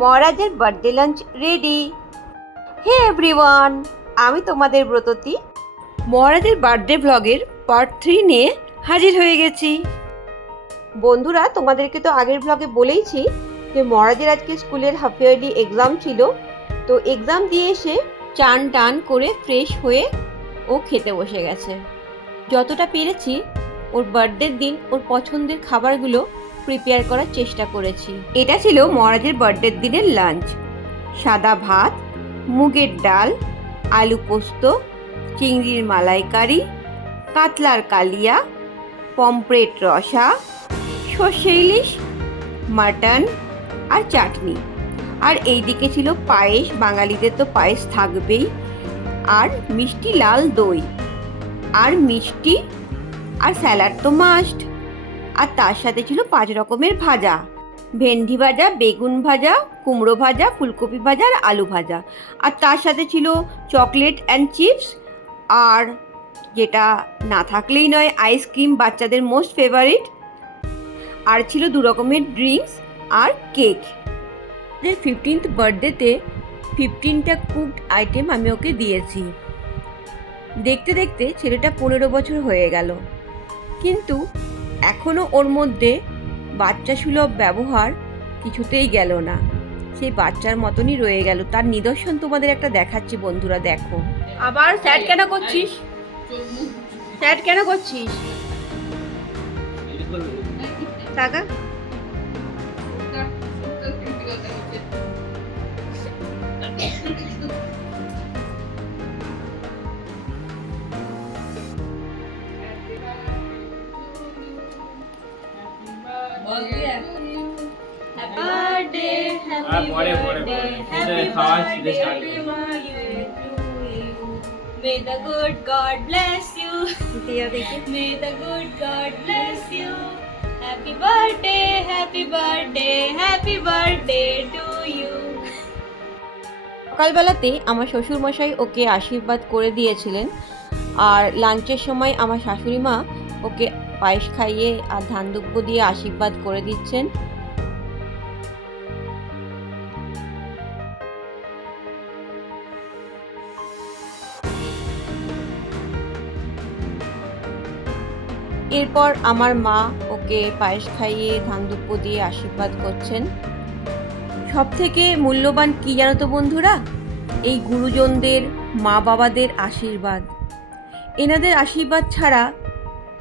মহারাজের birthday lunch ready. Hey everyone, আমি তোমাদের ব্রততী মহারাজের বার্থডে ব্লগের পার্ট 3 নিয়ে হাজির হয়ে গেছি। বন্ধুরা, তোমাদেরকে তো আগের ব্লগে বলেইছি যে মহারাজের আজকে স্কুলের হাফ ইয়ারলি এক্সাম ছিল। তো এক্সাম দিয়ে এসে চান টান করে ফ্রেশ হয়ে ও খেতে বসে গেছে। যতটা পেরেছি ওর বার্থডের দিন ওর পছন্দের খাবারগুলো প্রিপেয়ার করার চেষ্টা করেছি। এটা ছিল মহারাজের বার্থডের দিনের লাঞ্চ। সাদা ভাত, মুগের ডাল, আলু পোস্ত, চিংড়ির মালাইকারি, কাতলার কালিয়া, পমফ্রেট রসা, সর্ষে ইলিশ, মাটন আর চাটনি। আর এইদিকে ছিল পায়েস, বাঙালিদের তো পায়েস থাকবেই, আর মিষ্টি লাল দই, আর মিষ্টি, আর স্যালাড তো মাস্ট। আর তার সাথে ছিল 5 রকমের ভাজা, ভেন্ডি ভাজা, বেগুন ভাজা, কুমড়ো ভাজা, ফুলকপি ভাজা আর আলু ভাজা। আর তার সাথে ছিল চকলেট অ্যান্ড চিপস, আর যেটা না থাকলেই নয় আইসক্রিম, বাচ্চাদের মোস্ট ফেভারিট। আর ছিল 2 রকমের ড্রিঙ্কস আর কেক। 15th বার্থডেতে 15টা কুকড আইটেম আমি ওকে দিয়েছি। দেখতে দেখতে ছেলেটা 15 বছর হয়ে গেল, কিন্তু এখনও ওর মধ্যে বাচ্চা সুলভ ব্যবহার কিছুতেই গেল না। সেই বাচ্চার মতনই রয়ে গেল। তার নিদর্শন তোমাদের একটা দেখাচ্ছি বন্ধুরা, দেখো। আবার স্যাড কেন করছিস? স্যাড কেন করছিস? টাকা May the good God bless you. May the good God bless you. Happy birthday, happy birthday, happy birthday to you. সকালবেলাতে আমার শ্বশুরমশাই ওকে আশীর্বাদ করে দিয়েছিলেন, আর লাঞ্চের সময় আমার শাশুড়ি মা ওকে পায়েস খাইয়ে আর ধান দুব্য দিয়ে আশীর্বাদ করে দিচ্ছেন। এরপর আমার মা ওকে পায়েস খাইয়ে ধান দুব্য দিয়ে আশীর্বাদ করছেন। সব থেকে মূল্যবান কি জানো তো বন্ধুরা? এই গুরুজনদের, মা বাবাদের আশীর্বাদ। এনাদের আশীর্বাদ ছাড়া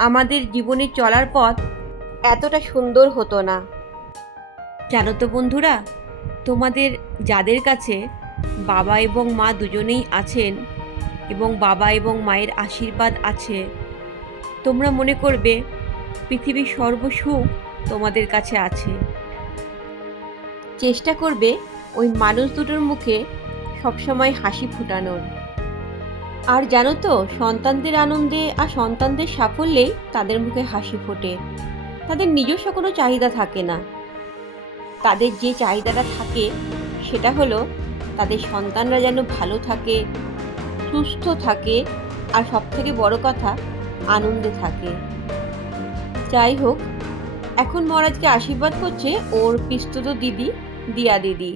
আমাদের জীবনে চলার পথ এতটা সুন্দর হতো না। জানো তো বন্ধুরা, তোমাদের যাদের কাছে বাবা এবং মা দুজনেই আছেন এবং বাবা এবং মায়ের আশীর্বাদ আছে, তোমরা মনে করবে পৃথিবীর সর্বসুখ তোমাদের কাছে আছে। চেষ্টা করবে ওই মানুষ দুটোর মুখে সবসময় হাসি ফোটানোর। আর জানো তো, সন্তানদের আনন্দে আর সন্তানদের সাফল্যেই তাদের মুখে হাসি ফোটে। তাদের নিজস্ব কোনো চাহিদা থাকে না। তাদের যে চাহিদাটা থাকে সেটা হলো তাদের সন্তানরা যেন ভালো থাকে, সুস্থ থাকে, আর সবথেকে বড় কথা আনন্দে থাকে। যাই হোক, এখন মহারাজকে আশীর্বাদ করছে ওর পিস্তত দিদি, দিয়া দিদি।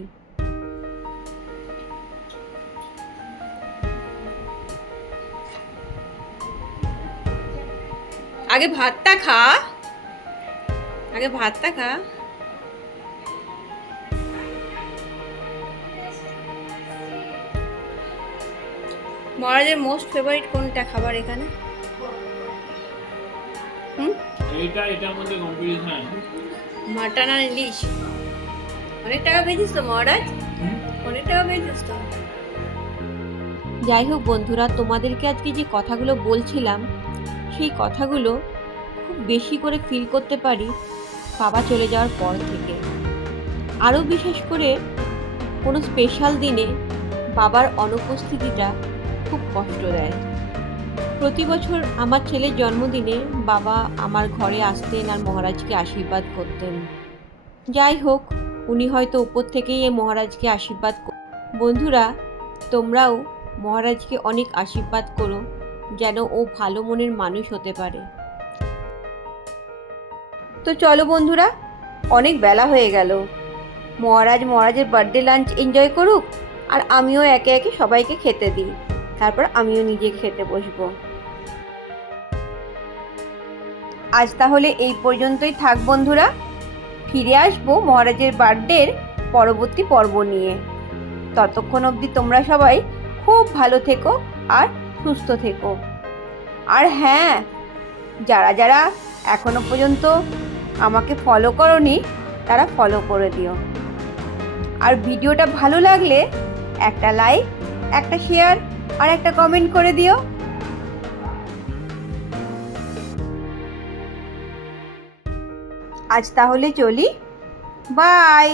আগে ভাতটা খা, আগে ভাতটা খা। মহারাজের মোস্ট ফেভারিট কোনটা খাবার এখানে? এটার মধ্যে কম্পিটিশন। মাটন আর ইলিশ। অনেক টাকা পেয়েছিস তো মহারাজ, অনেক টাকা পেয়েছিস তো। যাই হোক বন্ধুরা, তোমাদেরকে আজকে যে কথাগুলো বলছিলাম সেই কথাগুলো খুব বেশি করে ফিল করতে পারি বাবা চলে যাওয়ার পর থেকে। আরও বিশেষ করে কোনো স্পেশাল দিনে বাবার অনুপস্থিতিটা খুব কষ্ট দেয়। প্রতি বছর আমার ছেলের জন্মদিনে বাবা আমার ঘরে আসতেন আর মহারাজকে আশীর্বাদ করতেন। যাই হোক, উনি হয়তো উপর থেকেই এই মহারাজকে আশীর্বাদ। বন্ধুরা, তোমরাও মহারাজকে অনেক আশীর্বাদ করো যেন ও ভালো মনের মানুষ হতে পারে। তো চলো বন্ধুরা, অনেক বেলা হয়ে গেল, মহারাজের বার্থডে লাঞ্চ এনজয় করুক, আর আমিও একে একে সবাইকে খেতে দিই, তারপর আমিও নিজে খেতে বসবো। আজ তাহলে এই পর্যন্তই থাক বন্ধুরা, ফিরে আসবো মহারাজের বার্থডের পরবর্তী পর্ব নিয়ে। ততক্ষণ অবধি তোমরা সবাই খুব ভালো থেকো আর সুস্থ থেকো। আর হ্যাঁ, যারা যারা এখনো পর্যন্ত আমাকে ফলো করোনি তারা ফলো করে দিও। আর ভিডিওটা ভালো লাগলে একটা লাইক, একটা শেয়ার আর একটা কমেন্ট করে দিও। আজ তাহলে চলি, বাই।